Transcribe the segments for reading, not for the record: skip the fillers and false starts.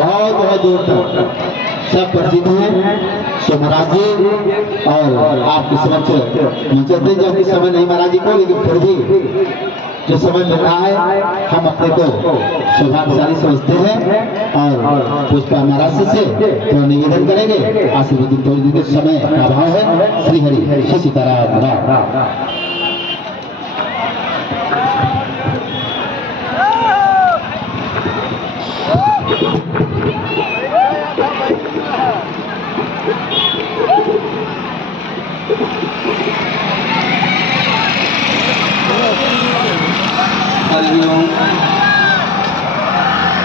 बहुत बहुत दूर तक सब परिचित हैं। सो महाराज जी और आपके समक्ष नीचे थे, जबकि समय नहीं महाराज जी को, लेकिन फिर भी जो समय मिल रहा है हम अपने को सौभाग्यशाली समझते हैं और पुष्पा महाराज से तो निवेदन करेंगे आशीर्वाद थोड़ी देर समय का अभाव है। श्री हरि श्री सीताराम राम।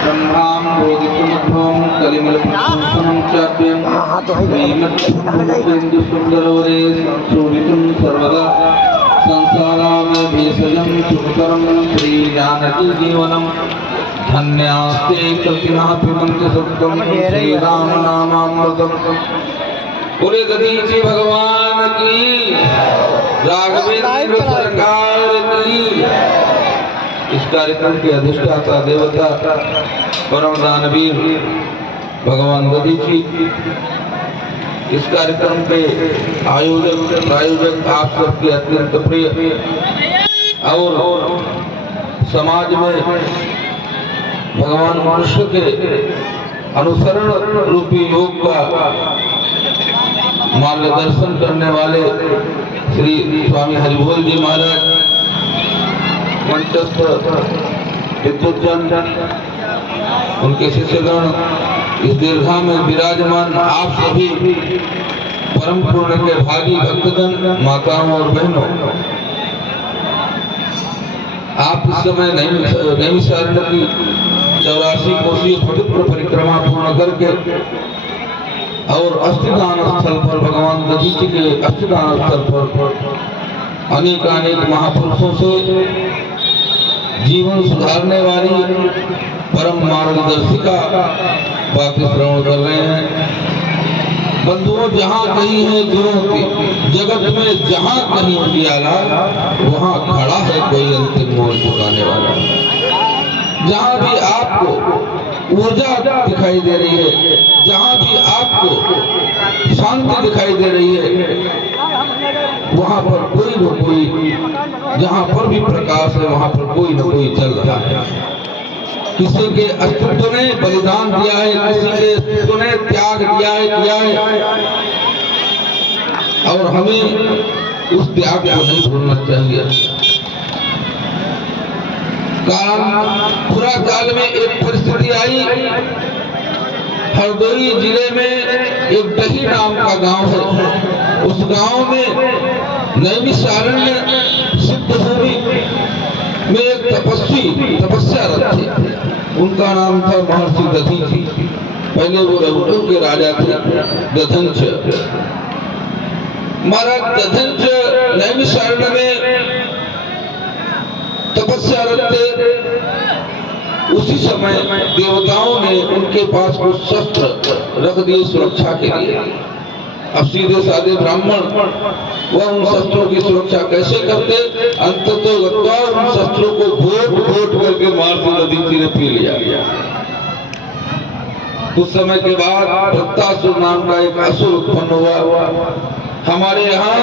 ब्रह्मां बोधिसमुद्भवं कलिमलपुष्पं चाप्यं श्रीमद्वेन्दुसुन्दरवरे संशोभितं सर्वदा संसारामे भेषजं सुखकरं श्रीजानकीजीवनं धन्यास्ते कृतिनः पिबन्ति सत्यं श्रीरामनामामृतम्। बोले दधीचि भगवान की, राघवेंद्र सरकार की। इस कार्यक्रम के अधिष्ठाता देवता परम दानवीर भगवान दधीचि, इस कार्यक्रम के आयोजक प्रायोजक आप सबके अत्यंत प्रिय और समाज में भगवान कृष्ण के अनुसरण रूपी योग का मार्गदर्शन करने वाले श्री स्वामी हरिभोल जी महाराज, मंचस्थ विद्वज्जन, उनके शिष्यगण, इस दीर्घा में विराजमान आप सभी परम पूर्ण के भागी भक्तगण, माताओं और बहनों, आप इस समय नैमिषारण्य की 84 कोसीय पवित्र परिक्रमा पूर्ण करके और अस्थिदान स्थल पर भगवान दधीचि के अस्थिदान स्थल पर अनेक महापुरुषों से जीवन सुधारने वाली परम मार्गदर्शिका बातें श्रवण कर रहे हैं। बंधुओं, जहाँ कहीं है गुरुओं की, जगत में जहाँ कहीं उजियाला, वहाँ खड़ा है कोई अंतिम मोड़ चुकाने वाला। जहाँ भी आपको ऊर्जा दिखाई दे रही है, जहाँ भी आपको शांति दिखाई दे रही है, वहाँ पर कोई न कोई, जहाँ पर भी प्रकाश है वहाँ पर कोई न कोई चल रहा है। किसी के अस्तित्व ने बलिदान दिया है, किसी के अस्तित्व ने त्याग किया है और हमें उस त्याग को नहीं भूलना चाहिए। पूरा काल में एक परिस्थिति आई, हरदोई जिले में एक दही नाम का गांव है। उस गांव में नैमिषारण्य सिद्ध भूमि में एक तपस्यारत थे। उनका नाम था महर्षि दधीचि। पहले वो रघुकुल के राजा थे, दधंच। महाराज दधंच नैमिषारण्य में तपस्यारत थे। उसी समय देवताओं ने उनके पास कुछ शस्त्र रख दिए सुरक्षा के लिए। अब सीधे साधे ब्राह्मण वह उन शस्त्रों की सुरक्षा कैसे करते? अंततः उन शस्त्रों को घोट करके महर्षि दधीचि ने पी लिया। कुछ समय के बाद वृत्तासुर नाम का एक असुर उत्पन्न हुआ। हमारे यहाँ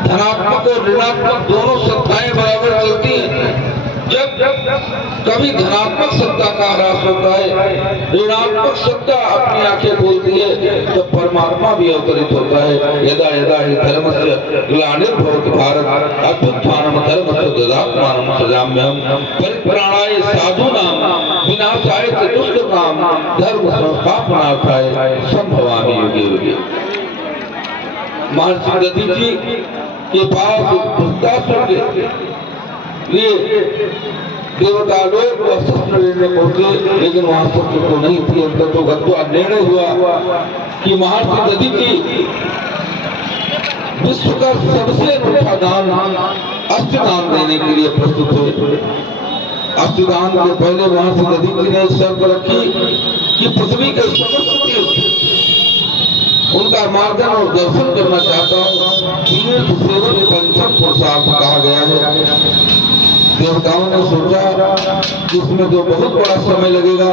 धनात्मक और ऋणात्मक दोनों सत्ताएं बराबर चलती हैं। जब कभी धनात्मक सत्ता का ह्रास होता है, ऋणात्मक सत्ता अपनी आंखें खोलती है, तो परमात्मा भी अवतरित होता है। यदा यदा हि धर्मस्य ग्लानिर्भवति भारत अभ्युत्थानं धर्मस्य तदात्मानं सृजाम्यहम् परित्राणाय साधूनां विनाशाय च दुष्कृतां धर्म संस्थापनार्थाय संभवामि युगे युगे। महर्षि दधीचि के पास वृत्तासुर के लिए देवता लोग शस्त्र लेने पहुंचे, लेकिन वहां शस्त्र तो नहीं थी। अंततः निर्णय हुआ कि महर्षि दधीचि विश्व का सबसे अनूठा दान अस्थिदान देने के लिए प्रस्तुत हुए। अस्थिदान के पहले महर्षि दधीचि ने शर्त रखी कि पृथ्वी के समस्त तीर्थ उनका मार्गदर्शन और दर्शन करना चाहता हूँ। तीर्थ सेवन पंचम पुरुषार्थ कहा गया है। देवताओं ने सोचा कि इसमें तो बहुत बड़ा समय लगेगा,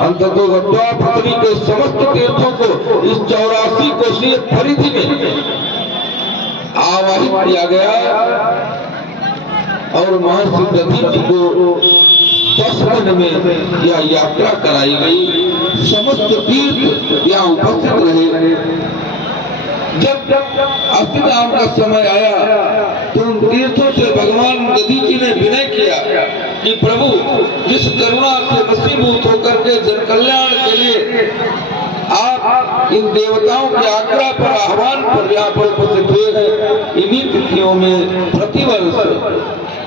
अंततः गत्वा पृथ्वी के समस्त तीर्थों को इस 84 कोशीय परिधि में आवाहित किया गया और महर्षि दधीचि जी को 10 दिन में यह यात्रा कराई गई। समस्त तीर्थ यहाँ उपस्थित रहे। जब अस्तिदान का समय आया तो उन तीर्थों से भगवान दधीचि ने विनय किया कि प्रभु, जिस करुणा से वशीभूत होकर के जन कल्याण के लिए आप इन देवताओं के आग्रह पर, आह्वान पर यहाँ पर उपस्थित हुए हैं, इन्हीं तिथियों में प्रतिवर्ष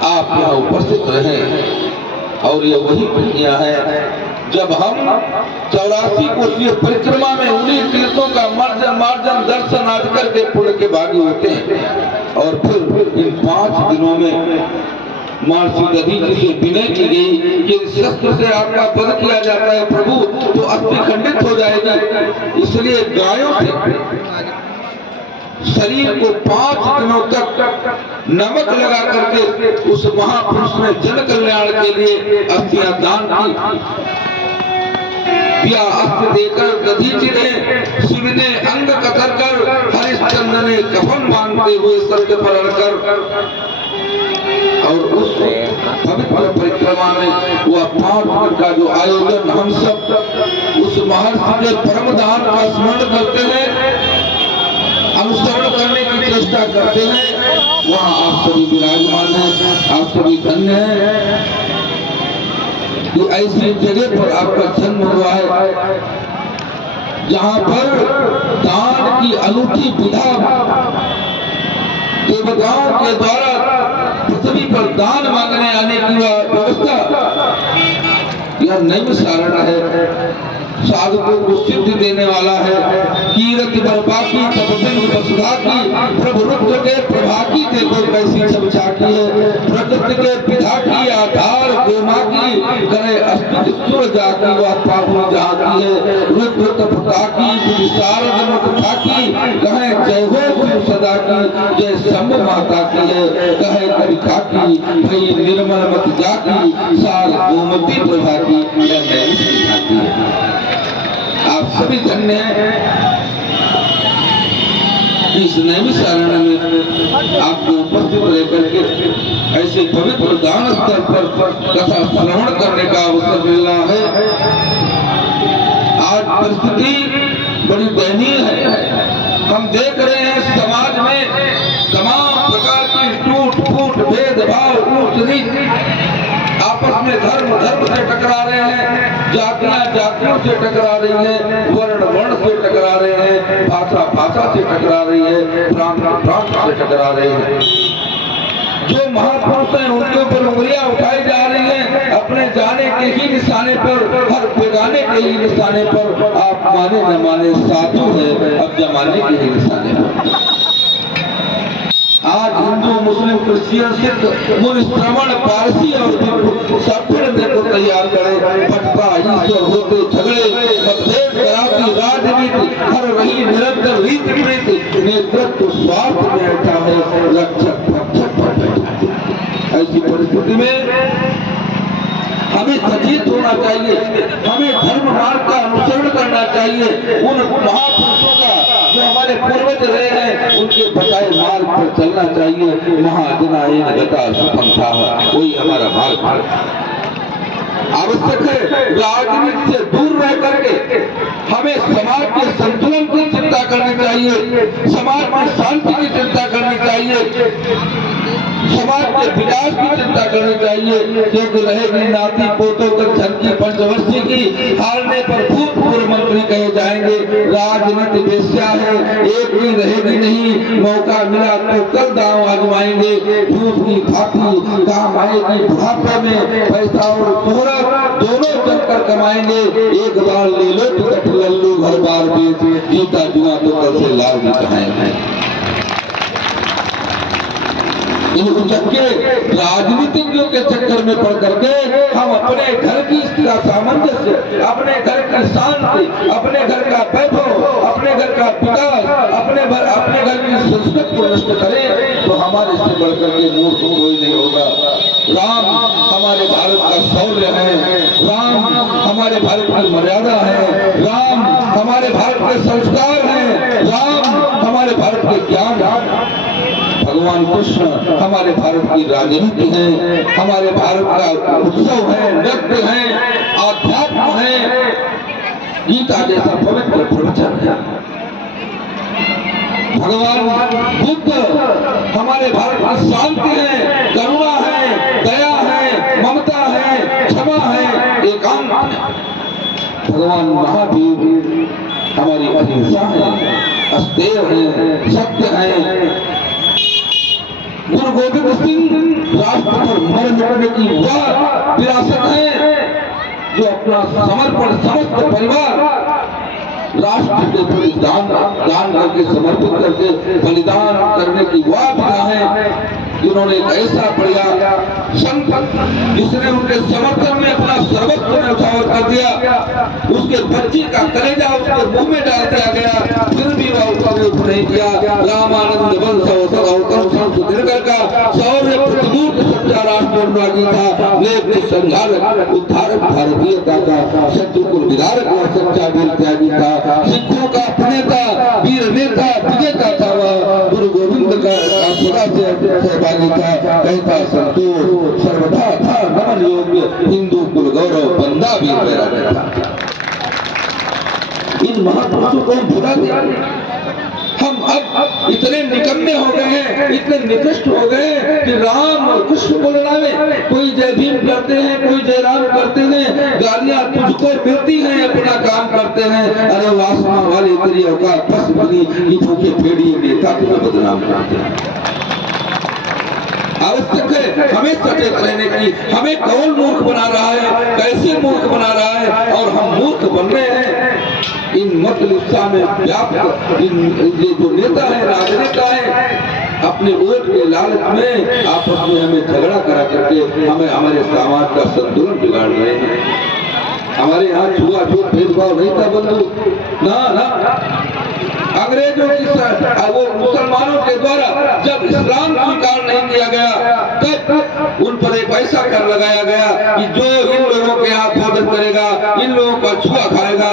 आप यहाँ उपस्थित रहे। और ये वही तिथियां हैं जब हम 84 कोशीय परिक्रमा में उन्हीं तीर्थों का मार्जन दर्शन आदि करके पुण्य के भागी होते हैं। और फिर इन 5 दिनों में महर्षि दधीचि से विनय की गई कि शस्त्र से आपका वध किया जाता है प्रभु तो अस्थि खंडित हो जाएगी, इसलिए गायों से शरीर को 5 दिनों तक नमक लगा करके उस महापुरुष ने जन कल्याण के लिए अस्थियां दान की। दिया अस्त्र देकर दधीचि ने शिव ने अंग कतर कर, हरिश्चंद्र ने कफन बांधते हुए सत्य पर अड़कर, और उस पवित्र परिक्रमा में वह 5 दिन का जो आयोजन हम सब उस महर्षि के परम दान का स्मरण करते हैं, अनुसरण करने की चेष्टा करते हैं, वहाँ आप सभी विराजमान हैं, आप सभी धन्य हैं कि ऐसी जगह पर आपका जन्म हुआ है जहाँ पर दान की अनूठी विधा देवताओं के द्वारा पृथ्वी पर दान मांगने आने की व्यवस्था यह नैमिषारण्य है। साधकों को सिद्धि देने वाला है। कीरति बर्पा की, तपसिंधु वसुधा की, प्रभु रुद्र के प्रभा की, देखो कैसी छबछा की है। प्रकृति के पिता की, आधार गोमा की, करे अस्तुति सुर जाकी, वह पावन जहाँ की है। रुद्र तपता की, विशारद मुखता की, कहे जय हो शिव सदा की, जय शंभु माता की है। कहे कविता की, भई निर्मल मत जाकी, सार गोमती प्रभा की, आप सभी धन्य हैं। इस नैमिषारण्य में आपको उपस्थित रहकर के ऐसे पवित्र दान स्थल पर कथा श्रवण करने का अवसर मिल रहा है। आज परिस्थिति बड़ी दयनीय है। हम देख रहे हैं समाज में तमाम प्रकार की टूट फूट, भेदभाव, ऊंच नीच, आपस में धर्म से टकरा रहे हैं, जातियों से टकरा रही है, वर्ण से टकरा रहे हैं, भाषा से टकरा रही है, प्रांत से टकरा रहे हैं। जो महापुरुष हैं उनके ऊपर उंगलियां उठाई जा रही हैं, अपने जाने के ही निशाने पर, हर बेगाने के ही निशाने पर। आप माने न माने साधु है, अब जमाने के ही निशाने पर। आज हिंदू, मुस्लिम, क्रिश्चियन, सिख, मुनि, श्रवण, पारसी और सब फिरने को तैयार करे। भटका ईश्वर होते झगड़े, मतभेद कराती राजनीति, हर रही निरंतर रीति प्रीति, नेतृत्व स्वार्थ में बैठा है, रक्षक रक्षक पर बैठा है। ऐसी परिस्थिति में हमें सचेत होना चाहिए, हमें धर्म मार्ग का अनुसरण करना चाहिए। उन महापुरुषों का जो हमारे पूर्वज रहे हैं उनके बताए मार्ग पर चलना चाहिए। महाजनायन गता सुपंथा, वही हमारा मार्ग आवश्यक है। राजनीति से दूर रह करके हमें समाज के संतुलन की चिंता करनी चाहिए, समाज में शांति की चिंता करनी चाहिए, समाज के विकास की चिंता करनी चाहिए। क्योंकि रहेगी नाती पोतों तक झनकी पंचवर्षी की, हारने पर भूतपूर्व मंत्री कहे जाएंगे। राजनीति वेश्या है, एक भी रहेगी नहीं, मौका मिला तो कल दांव आजमाएंगे। झूठ की फाकी काम आएगी बुढ़ापे में, पैसा और शोहरत दोनों चलकर कमाएंगे। एक बार ले लो टिकट लल्लू घर बार बेच, जीता जुआ तो कल से लाल भी कहाएंगे। इन उचक्के राजनीतिज्ञों के चक्कर में पड़ करके हम अपने घर की स्थिति सामंजस्य, अपने घर की शांति, अपने घर का वैभव, अपने घर का विकास, अपने घर की संस्कृति को नष्ट करें तो हमारे से बढ़कर के मूर्ख कोई नहीं होगा। राम हमारे भारत का शौर्य है, राम हमारे भारत की मर्यादा है, राम हमारे भारत के संस्कार हैं, राम हमारे भारत के ज्ञान है। भगवान कृष्ण हमारे भारत की राजनीति है, हमारे भारत का उत्सव है, नृत्य है, आध्यात्म है, गीता जैसा पवित्र प्रवचन है। भगवान बुद्ध हमारे भारत की शांति है, करुणा है, दया है, ममता है, क्षमा है, एकांत है। भगवान महावीर हमारी अहिंसा है, अस्तेय है, सत्य है। गुरु गोविंद सिंह राष्ट्र पर मर मिटने की वह विरासत है जो अपना समर्पण समस्त परिवार राष्ट्र के प्रति दान करके समर्पित करके बलिदान करने की वह विधा है। जिन्होंने एक ऐसा बढ़िया संत जिसने उनके समर्थन में अपना सर्वस्व न्यौछावर कर दिया, उसके बच्चे का कलेजा उसके मुंह में डाल दिया गया, फिर भी वह उसका विरोध नहीं किया। रामानंद वंश सुधीरकर का शौर्य प्रतिमूर्त सच्चा राष्ट्र अनुरागी था, नेक संघारक उद्धारक भारतीयता का शत्रुकुल विदारक व सच्चा वीर त्यागी था, सिखों का प्रणेता वीर नेता विजेता था वह, गुरु गोविंद का सदा से सहभागी था, कहता संतोष सर्वथा था नमन योग्य, हिंदू कुल गौरव बंदा वीर वैराग्य था। इन महापुरुषों को भुला दिया। हम अब इतने निकम्मे हो गए हैं, इतने निकृष्ट हो गए कि राम और कृष्ण को लड़ावे, कोई जय भीम करते हैं, कोई जय राम करते हैं, गालियां तुझको मिलती हैं, अपना काम करते हैं। अरे वासना वाले तेरी औकात बस बनी, ये भूखे भेड़िए नेता तुम्हें बदनाम करते हैं। आवश्यक है हमें सचेत रहने की, हमें कौन मूर्ख बना रहा है, कैसे मूर्ख बना रहा है, और हम मूर्ख बन रहे हैं। इन मत लिप्सा में व्याप्त ये जो नेता है, राजनेता है, अपने वोट के लालच में आपस में हमें झगड़ा करा करके हमें हमारे समाज का संतुलन बिगाड़ रहे हैं। हमारे यहाँ छुआछूत भेदभाव नहीं था बंधु, ना अंग्रेजों की वो मुसलमानों के द्वारा जब इस्लाम स्वीकार नहीं किया गया तब उन पर एक ऐसा कर लगाया गया कि जो इन लोगों के यहाँ भोजन करेगा, इन लोगों का छुआ खाएगा,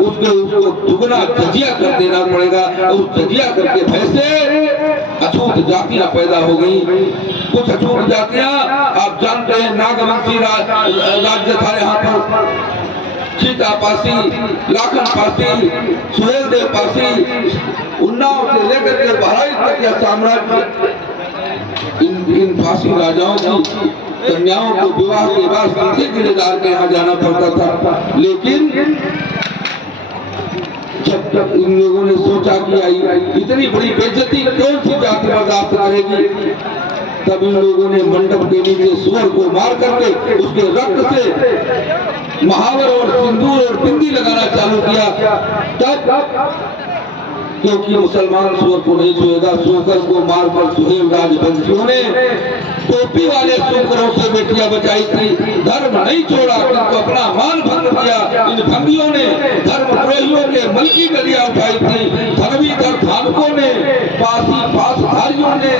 उसको दुगना जजिया कर देना पड़ेगा। उस जजिया करके भैसे अछूत जातियां पैदा हो गई। कुछ अछूत जातियां आप जानते हैं, नागवंशी राज्य था यहाँ पर, सीता पासी, लाखन पासी, सुहेल देव पासी, उन्नाव से लेकर के बहराइच तक यह साम्राज्य इन पासी राजाओं की कन्याओं को विवाह के बाद सीधे किलेदार के यहाँ जाना पड़ता था। लेकिन जब तक इन लोगों ने सोचा कि इतनी बड़ी बेइज्जती कौन सी जाति बर्दाश्त करेगी, तब इन लोगों ने मंडप के नीचे सुअर को मार करके उसके रक्त से महावर और सिंदूर और बिंदी लगाना चालू किया। तब क्योंकि मुसलमान सुअर को नहीं छुएगा, सुअर को मारकर सुहेल राजवंशियों ने टोपी वाले सुकरों से बेटियां बचाई थी। धर्म नहीं छोड़ा, किंतु अपना मान भंग किया। इन भंगियों ने धर्मद्रोहियों के मल की गलियां उठाई थी। धर्मी धारकों ने, पासधारियों ने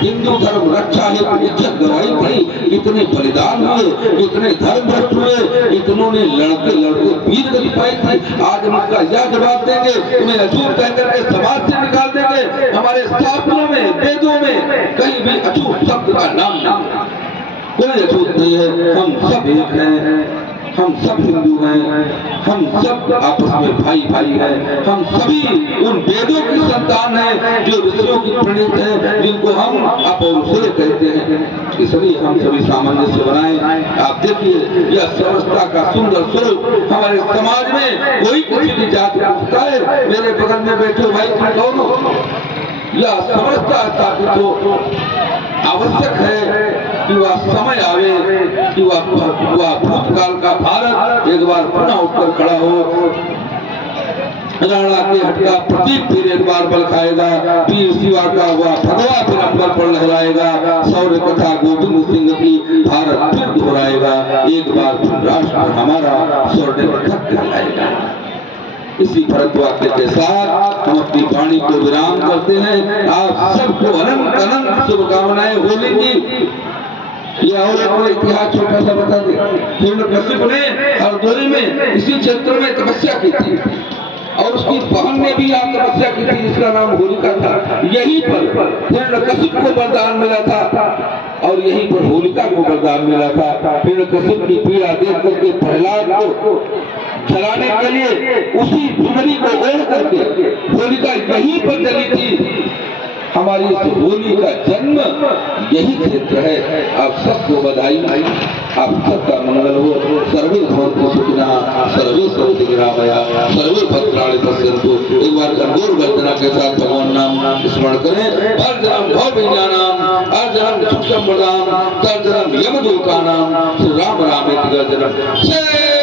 हिंदू धर्म रक्षा हेतु इज्जत गवाई थी। इतने बलिदान हुए, इतने धर्म भ्रष्ट हुए, इतनों ने लड़ते लड़ते वीर गति पाई थी। आज हम इसका यह जवाब देंगे, उन्हें अछूत कहकर के समाज से निकाल देंगे। हमारे शास्त्रों में, वेदों में कहीं भी अछूत शब्द का नाम नहीं, कोई अछूत नहीं है। हम सब एक हैं, हम सब हिंदू हैं, हम सब आपस में भाई भाई हैं। हम सभी उन वेदों की संतान हैं जो ऋषियों की प्रणीत हैं, जिनको हम अपौरुषेय कहते हैं। इसलिए हम सभी सामंजस्य बनाएं। आप देखिए, यह समरसता का सुंदर स्वरूप हमारे समाज में कोई किसी की जाति पूछता है, मेरे बगल में बैठे भाई तुम कौन हो? यह समरसता स्थापित हो। आवश्यक है कि वह समय आवे कि वह भूतकाल का भारत एक बार पुनः उठकर खड़ा हो। राणा के हटका प्रतीक फिर एक बार बल खाएगा, वीर शिवा का हुआ भगवा फिर अंबर पर लहराएगा, शौर्य कथा गोविंद सिंह की भारत फिर दोहराएगा, एक बार फिर राष्ट्र हमारा स्वर्णिम खत कहलाएगा। इसी भरत वाक्य के साथ हम अपनी वाणी को विराम करते हैं। आप सबको अनंत अनंत शुभकामनाएं होली की। ये और एक इतिहास छोटा सा बता दे। हिरण्यकशिपु ने हरदोई में इसी क्षेत्र में तपस्या की थी और उसकी बहन ने भी यहाँ तपस्या की थी जिसका नाम होलिका था। यहीं पर हिरण्यकशिपु को वरदान मिला था और यहीं पर होलिका को वरदान मिला था। हिरण्यकशिपु की पीड़ा देख करके प्रहलाद को जलाने के लिए उसी चुनरी को ओढ़ करके होलिका यहीं पर जली थी। हमारी इस होली का जन्म यही क्षेत्र है। आप सबको बधाई, आप सबका मंगल हो। सर्वे भवन्तु सुखिनः, सर्वे सन्तु निरामया, सर्वे भद्राणि पश्यन्तु। एक बार गणगौर गर्जना के साथ भगवान नाम स्मरण करें। अर्जनम भवविज्ञानाम, अर्जनम सुख संपदाम, तर्जनम यमदूतानाम, श्री राम रामेति गर्जनम।